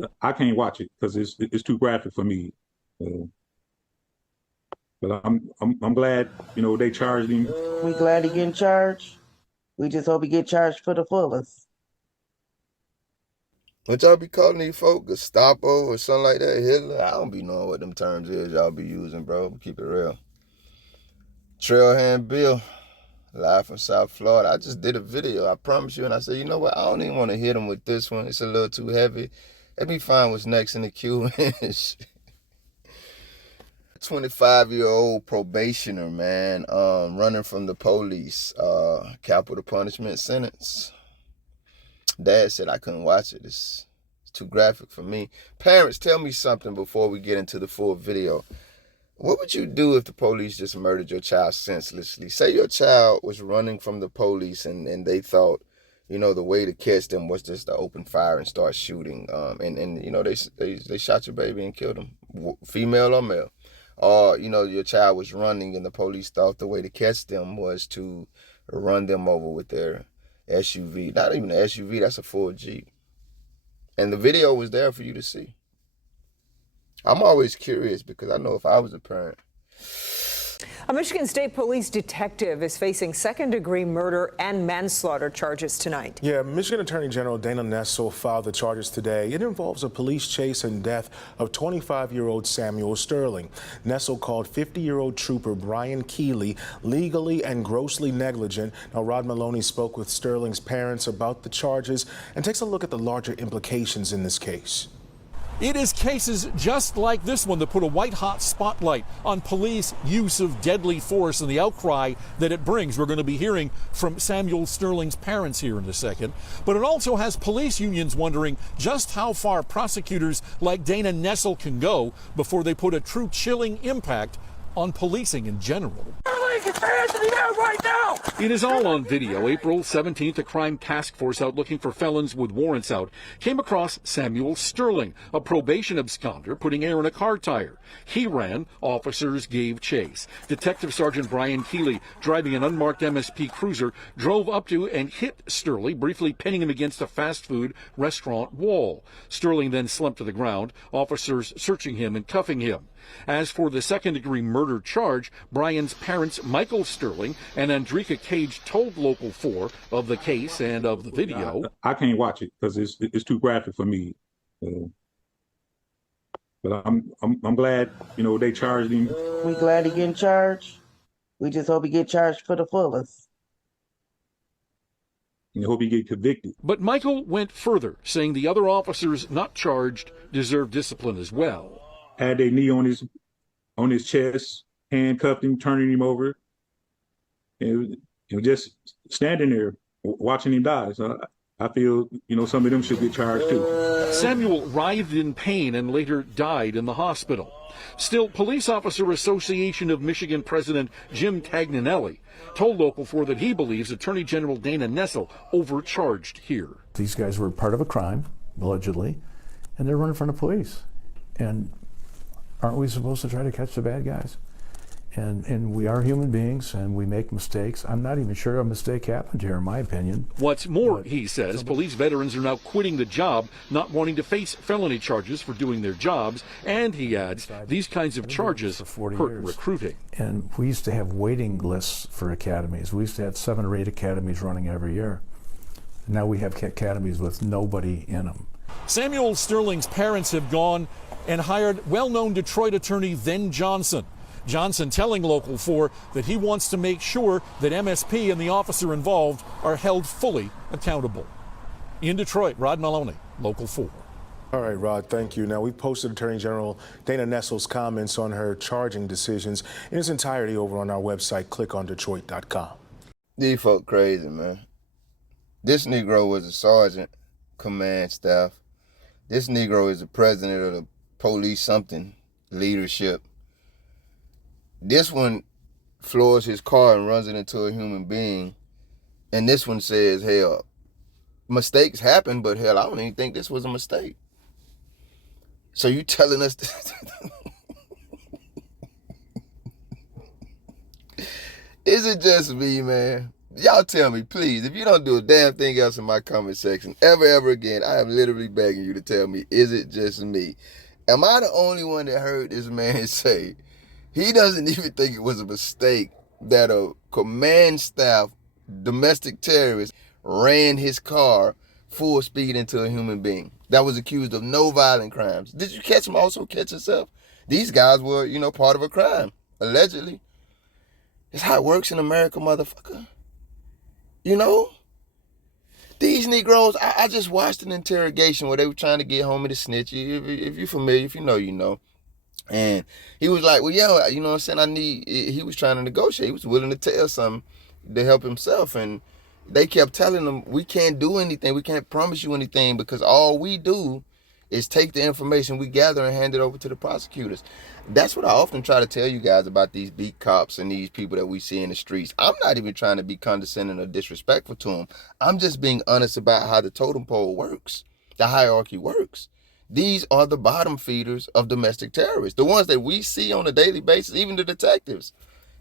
video. I can't watch it because it's too graphic for me. Uh, but I'm glad they charged him. We glad he getting charged. We just hope he get charged for the fullest. What y'all be calling these folk? Gestapo or something like that? Hitler? I don't be knowing what them terms is y'all be using, bro. Keep it real. Trailhand Bill, live from South Florida. I just did a video, I promise you, and I said, you know what? I don't even want to hit him with this one. It's a little too heavy. Let me find what's next in the queue. 25-year-old probationer, man, running from the police, capital punishment sentence. Dad said I couldn't watch it. It's too graphic for me. Parents, tell me something before we get into the full video. What would you do if the police just murdered your child senselessly? Say your child was running from the police and they thought, the way to catch them was just to open fire and start shooting. They shot your baby and killed him, female or male. Or, your child was running and the police thought the way to catch them was to run them over with their SUV. Not even an SUV, that's a full Jeep. And the video was there for you to see. I'm always curious because I know if I was a parent. A Michigan State Police detective is facing second-degree murder and manslaughter charges tonight. Yeah, Michigan Attorney General Dana Nessel filed the charges today. It involves a police chase and death of 25-year-old Samuel Sterling. Nessel called 50-year-old trooper Brian Keeley legally and grossly negligent. Now, Rod Maloney spoke with Sterling's parents about the charges and takes a look at the larger implications in this case. It is cases just like this one that put a white-hot spotlight on police use of deadly force and the outcry that it brings. We're going to be hearing from Samuel Sterling's parents here in a second. But it also has police unions wondering just how far prosecutors like Dana Nessel can go before they put a true chilling impact on policing in general. It is all on video. April 17th, a crime task force out looking for felons with warrants out came across Samuel Sterling, a probation absconder, putting air in a car tire. He ran. Officers gave chase. Detective Sergeant Brian Keeley, driving an unmarked MSP cruiser, drove up to and hit Sterling, briefly pinning him against a fast food restaurant wall. Sterling then slumped to the ground, officers searching him and cuffing him. As for the second-degree murder charge, Brian's parents, Michael Sterling and Andrika Cage, told Local 4 of the case and of the video. I can't watch it because it's too graphic for me. But I'm glad they charged him. We glad he getting charged. We just hope he get charged for the fullest. And hope he get convicted. But Michael went further, saying the other officers not charged deserve discipline as well. Had their knee on his chest, handcuffed him, turning him over, and just standing there watching him die. So I feel some of them should get charged too. Samuel writhed in pain and later died in the hospital. Still, Police Officer Association of Michigan President Jim Tagnanelli told Local 4 that he believes Attorney General Dana Nessel overcharged here. These guys were part of a crime, allegedly, and they're running from the police. And aren't we supposed to try to catch the bad guys? And we are human beings, and we make mistakes. I'm not even sure a mistake happened here, in my opinion. What's more, he says, police veterans are now quitting the job, not wanting to face felony charges for doing their jobs. And, he adds, these kinds of charges hurt recruiting. And we used to have waiting lists for academies. We used to have 7 or 8 academies running every year. Now we have academies with nobody in them. Samuel Sterling's parents have gone and hired well-known Detroit attorney Ven Johnson. Johnson telling Local 4 that he wants to make sure that MSP and the officer involved are held fully accountable. In Detroit, Rod Maloney, Local 4. All right, Rod, thank you. Now, we posted Attorney General Dana Nessel's comments on her charging decisions in its entirety over on our website, clickondetroit.com. These folk crazy, man. This Negro was a sergeant, command staff. This Negro is the president of the police something, leadership. This one floors his car and runs it into a human being. And this one says, hell, mistakes happen, but hell, I don't even think this was a mistake. So you telling us is it just me, man? Y'all tell me, please, if you don't do a damn thing else in my comment section ever again, I am literally begging you to tell me, is it just me? Am I the only one that heard this man say he doesn't even think it was a mistake that a command staff domestic terrorist ran his car full speed into a human being that was accused of no violent crimes? Did you catch him also catch himself? These guys were, part of a crime, allegedly. It's how it works in America, motherfucker. These Negroes, I just watched an interrogation where they were trying to get homie to snitch. If you're familiar, if you know, you know. And he was like, well, yeah, you know what I'm saying? He was trying to negotiate. He was willing to tell something to help himself. And they kept telling him, we can't do anything. We can't promise you anything because all we do is take the information we gather and hand it over to the prosecutors. That's what I often try to tell you guys about these beat cops and these people that we see in the streets. I'm not even trying to be condescending or disrespectful to them. I'm just being honest about how the totem pole works, the hierarchy works. These are the bottom feeders of domestic terrorists, the ones that we see on a daily basis, even the detectives.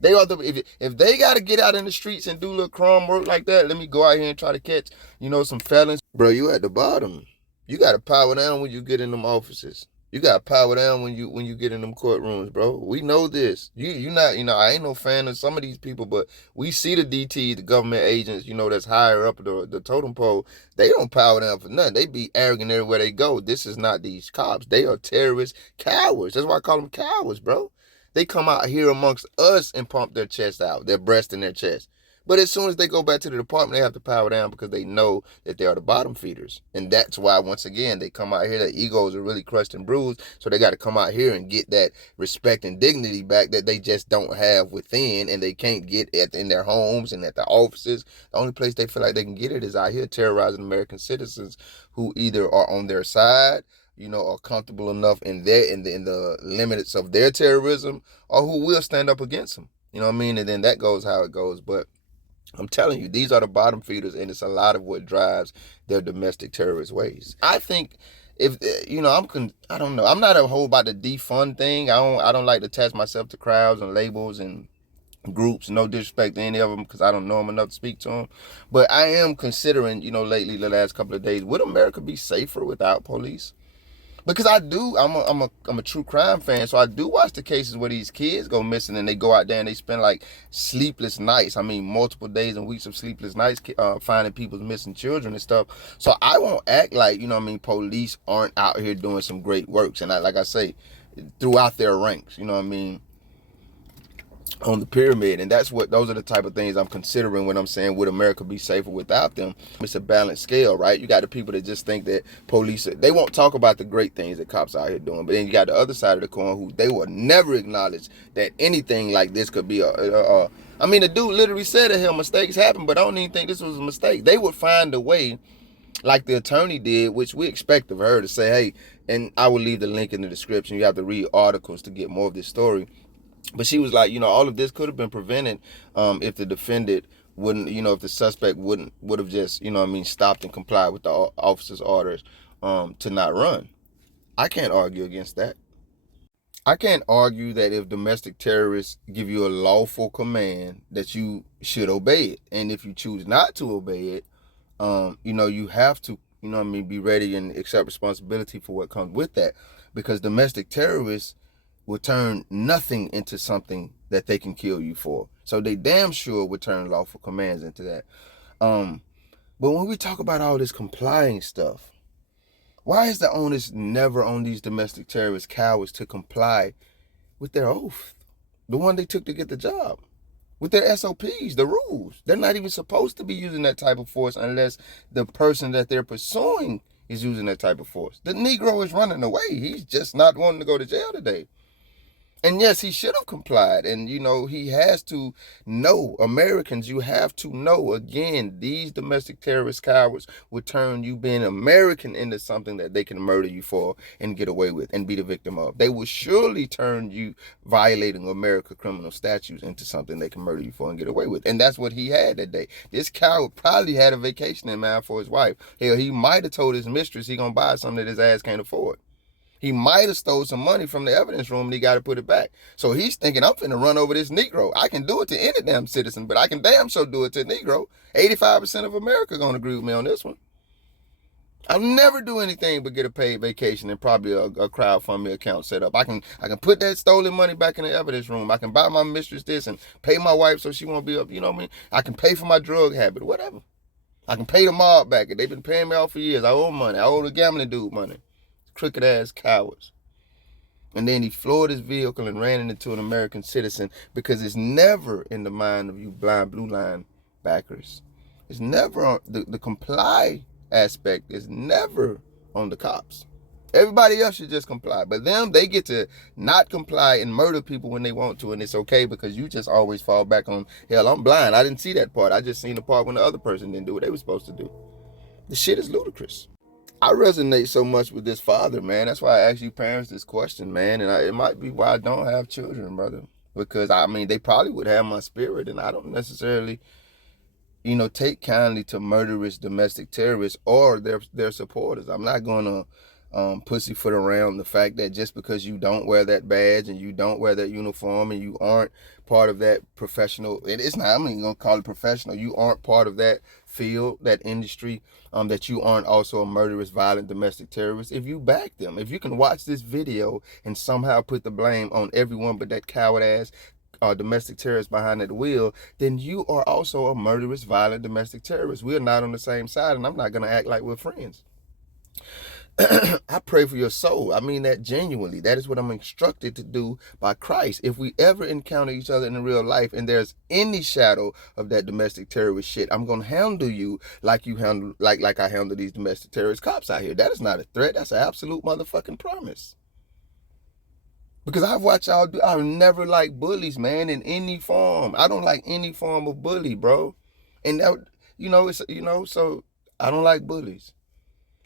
They are if they got to get out in the streets and do little crumb work like that, let me go out here and try to catch, some felons. Bro, you at the bottom. You got to power down when you get in them offices. You got to power down when you get in them courtrooms, bro. We know this. You not, I ain't no fan of some of these people, but we see the DT, the government agents, that's higher up the totem pole. They don't power down for nothing. They be arrogant everywhere they go. This is not these cops. They are terrorists, cowards. That's why I call them cowards, bro. They come out here amongst us and pump their chest out, their breast and their chest. But as soon as they go back to the department, they have to power down because they know that they are the bottom feeders. And that's why, once again, they come out here, their egos are really crushed and bruised. So they got to come out here and get that respect and dignity back that they just don't have within and they can't get in their homes and at the offices. The only place they feel like they can get it is out here terrorizing American citizens who either are on their side, are comfortable enough in the limits of their terrorism, or who will stand up against them. You know what I mean? And then that goes how it goes. But I'm telling you, these are the bottom feeders, and it's a lot of what drives their domestic terrorist ways. I think if I don't know. I'm not a whole about the defund thing. I don't like to attach myself to crowds and labels and groups. No disrespect to any of them because I don't know them enough to speak to them. But I am considering, lately, the last couple of days, would America be safer without police? Because I'm a true crime fan, so I do watch the cases where these kids go missing and they go out there and they spend like sleepless nights. I mean, multiple days and weeks of sleepless nights finding people's missing children and stuff. So I won't act like, police aren't out here doing some great works. And like I say, throughout their ranks, on the pyramid. And those are the type of things I'm considering when I'm saying, would America be safer without them? It's a balanced scale, right? You got the people that just think that police, they won't talk about the great things that cops out here doing, but then you got the other side of the coin who they will never acknowledge that anything like this could be the dude literally said that hell, mistakes happen, but I don't even think this was a mistake. They would find a way, like the attorney did, which we expect of her, to say, hey, and I will leave the link in the description. You have to read articles to get more of this story. But she was like, all of this could have been prevented if the defendant wouldn't, if the suspect would have just, stopped and complied with the officer's orders to not run. I can't argue against that. I can't argue that if domestic terrorists give you a lawful command that you should obey it. And if you choose not to obey it, you have to, be ready and accept responsibility for what comes with that. Because domestic terrorists will turn nothing into something that they can kill you for. So they damn sure would turn lawful commands into that. But when we talk about all this complying stuff, why is the onus never on these domestic terrorist cowards to comply with their oath? The one they took to get the job. With their SOPs, the rules. They're not even supposed to be using that type of force unless the person that they're pursuing is using that type of force. The Negro is running away. He's just not wanting to go to jail today. And yes, he should have complied. And, he has to know, Americans, you have to know, again, these domestic terrorist cowards would turn you being American into something that they can murder you for and get away with and be the victim of. They will surely turn you violating America criminal statutes into something they can murder you for and get away with. And that's what he had that day. This coward probably had a vacation in mind for his wife. Hell, he might have told his mistress he gonna buy something that his ass can't afford. He might have stole some money from the evidence room and he got to put it back. So he's thinking, I'm finna run over this Negro. I can do it to any damn citizen, but I can damn sure do it to a Negro. 85% of America gonna agree with me on this one. I'll never do anything but get a paid vacation and probably a crowdfunding account set up. I can put that stolen money back in the evidence room. I can buy my mistress this and pay my wife so she won't be up, you know what I mean? I can pay for my drug habit, whatever. I can pay the mob back. They've been paying me off for years. I owe money. I owe the gambling dude money. Crooked ass cowards. And then he floored his vehicle and ran into an American citizen because it's never in the mind of you blind blue line backers. It's never on the comply aspect is never on the cops. Everybody else should just comply. But them, they get to not comply and murder people when they want to, and it's okay because you just always fall back on, hell, I'm blind. I didn't see that part. I just seen the part when the other person didn't do what they were supposed to do. The shit is ludicrous. I resonate so much with this father, man. That's why I ask you parents this question, man. And it might be why I don't have children, brother. Because, I mean, they probably would have my spirit, and I don't necessarily, you know, take kindly to murderous domestic terrorists or their supporters. I'm not going to pussyfoot around the fact that just because you don't wear that badge and you don't wear that uniform and you aren't part of that professional, it's not, I'm not even going to call it professional, you aren't part of that field, that industry, that you aren't also a murderous, violent domestic terrorist. If you back them, if you can watch this video and somehow put the blame on everyone but that coward ass domestic terrorist behind that wheel, then you are also a murderous, violent domestic terrorist. We're not on the same side, and I'm not going to act like we're friends. I pray for your soul. I mean that genuinely. That is what I'm instructed to do by Christ. If we ever encounter each other in real life and there's any shadow of that domestic terrorist shit, I'm gonna handle you like you handle like I handle these domestic terrorist cops out here. That is not a threat. That's an absolute motherfucking promise. Because I've watched y'all do. I never like bullies, man, in any form. I don't like any form of bully, bro. And that, so I don't like bullies.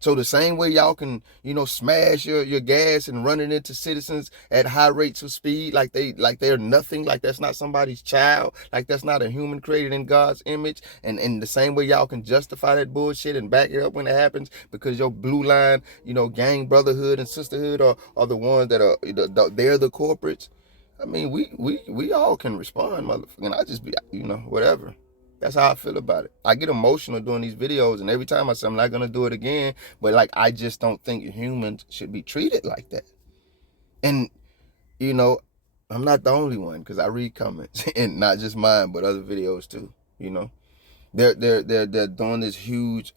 So the same way y'all can, smash your gas and running into citizens at high rates of speed, like they're nothing, like that's not somebody's child, like that's not a human created in God's image, and the same way y'all can justify that bullshit and back it up when it happens because your blue line, gang brotherhood and sisterhood are the ones that are they're the corporates. I mean, we all can respond, motherfucker. And I just be, whatever. That's how I feel about it. I get emotional doing these videos, and every time I say I'm not gonna do it again, but I just don't think humans should be treated like that. And I'm not the only one because I read comments, and not just mine, but other videos too. They're doing this huge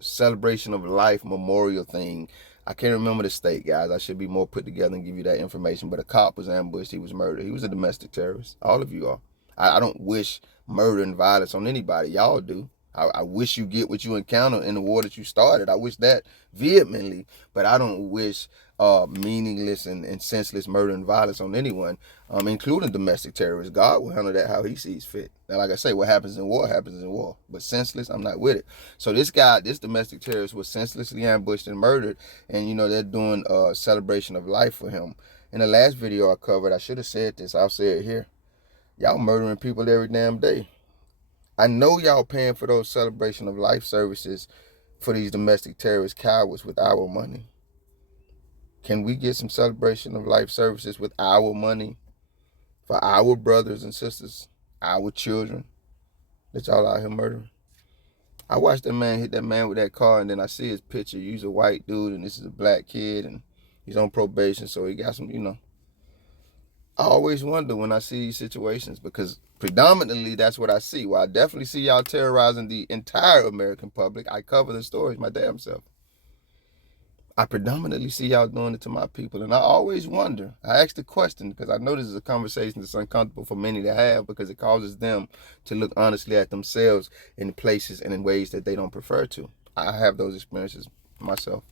celebration of life memorial thing. I can't remember the state, guys. I should be more put together and give you that information. But a cop was ambushed. He was murdered. He was a domestic terrorist. All of you are. I don't wish murder and violence on anybody. Y'all do. I wish you get what you encounter in the war that you started. I wish that vehemently, but I don't wish meaningless and senseless murder and violence on anyone, including domestic terrorists. God will handle that how he sees fit. Now, like I say, what happens in war happens in war, but senseless, I'm not with it. So this domestic terrorist was senselessly ambushed and murdered, and they're doing a celebration of life for him. In the last video I covered, I should have said this, I'll say it here. Y'all murdering people every damn day. I know y'all paying for those celebration of life services for these domestic terrorist cowards with our money. Can we get some celebration of life services with our money for our brothers and sisters, our children that y'all out here murdering? I watched that man hit that man with that car, and then I see his picture. He's a white dude, and this is a black kid, and he's on probation, so he got some, I always wonder when I see these situations because predominantly that's what I see. Well, I definitely see y'all terrorizing the entire American public. I cover the stories my damn self. I predominantly see y'all doing it to my people. And I always wonder, I ask the question because I know this is a conversation that's uncomfortable for many to have because it causes them to look honestly at themselves in places and in ways that they don't prefer to. I have those experiences myself.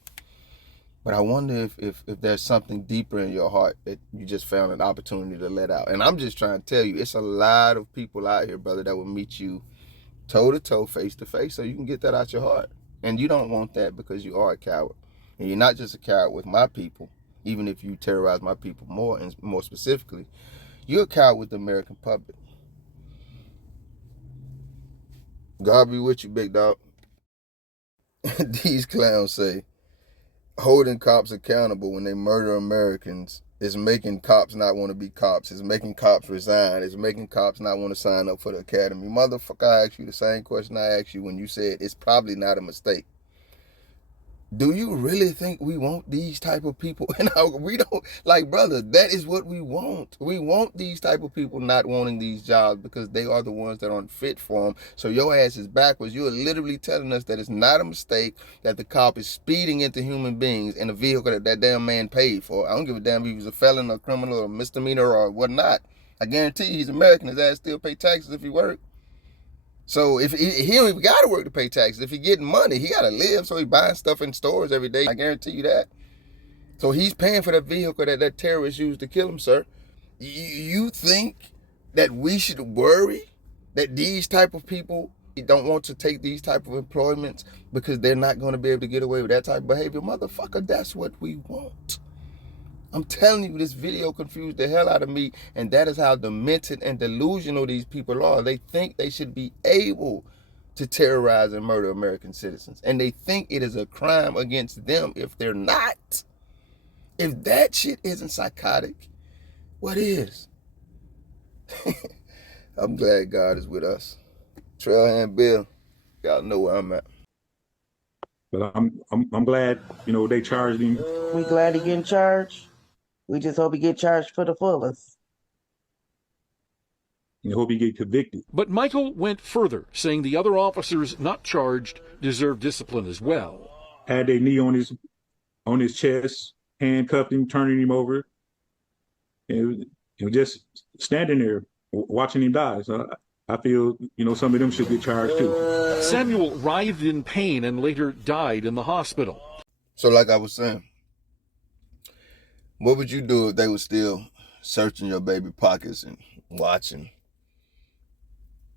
But I wonder if there's something deeper in your heart that you just found an opportunity to let out. And I'm just trying to tell you, it's a lot of people out here, brother, that will meet you toe-to-toe, face-to-face, so you can get that out your heart. And you don't want that because you are a coward. And you're not just a coward with my people, even if you terrorize my people more, and more specifically, you're a coward with the American public. God be with you, big dog. These clowns say, holding cops accountable when they murder Americans is making cops not want to be cops. It's making cops resign. It's making cops not want to sign up for the academy. Motherfucker, I asked you the same question I asked you when you said it's probably not a mistake. Do you really think we want these type of people? And we don't, like, brother, that is what we want. We want these type of people not wanting these jobs because they are the ones that aren't fit for them. So your ass is backwards. You are literally telling us that it's not a mistake that the cop is speeding into human beings in a vehicle that that damn man paid for. I don't give a damn if he was a felon or criminal or misdemeanor or whatnot. I guarantee you he's American. His ass still pay taxes if he work. So if he don't even got to work to pay taxes. If he getting money, he got to live. So he buying stuff in stores every day. I guarantee you that. So he's paying for that vehicle that terrorists used to kill him, sir. You think that we should worry that these type of people don't want to take these type of employments because they're not going to be able to get away with that type of behavior? Motherfucker, that's what we want. I'm telling you, this video confused the hell out of me, and that is how demented and delusional these people are. They think they should be able to terrorize and murder American citizens, and they think it is a crime against them if they're not. If that shit isn't psychotic, what is? I'm glad God is with us. Trailhand Bill, y'all know where I'm at. But I'm glad, they charged him. We glad he getting charged. We just hope he get charged for the fullest. And hope he get convicted. But Michael went further, saying the other officers not charged deserve discipline as well. Had their knee on his chest, handcuffed him, turning him over, and just standing there watching him die. So I feel, some of them should get charged too. Samuel writhed in pain and later died in the hospital. So like I was saying, what would you do if they were still searching your baby pockets and watching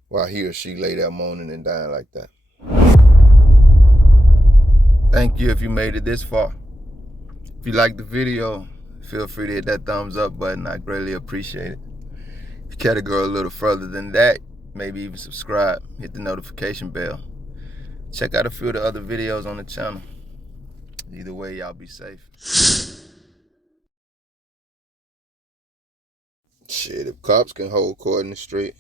while he or she lay there moaning and dying like that? Thank you if you made it this far. If you liked the video, feel free to hit that thumbs up button. I greatly appreciate it. If you care to go a little further than that, maybe even subscribe, hit the notification bell. Check out a few of the other videos on the channel. Either way, y'all be safe. Shit, if cops can hold court in the street,